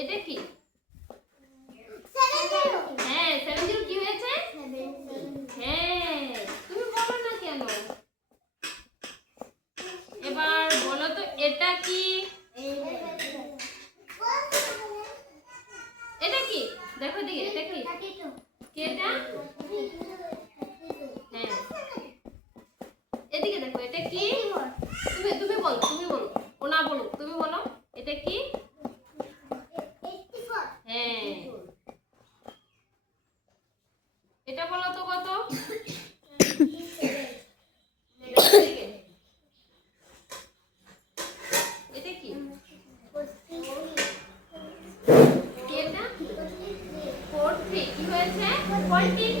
এটা কি? হ্যাঁ 70 কি হয়েছে? হ্যাঁ তুমি বলো না কেন? এবার বলো তো এটা কি? এটা কি? দেখো দিকে এটা কি? কি এটা? হ্যাঁ এদিকে দেখো এটা কি? তুমি বলো ও না বলো তুমি বলো এটা কি? হ্যাঁ এটা বলো তো কত? এটা কি? এটা 43 কি হয়েছে? 43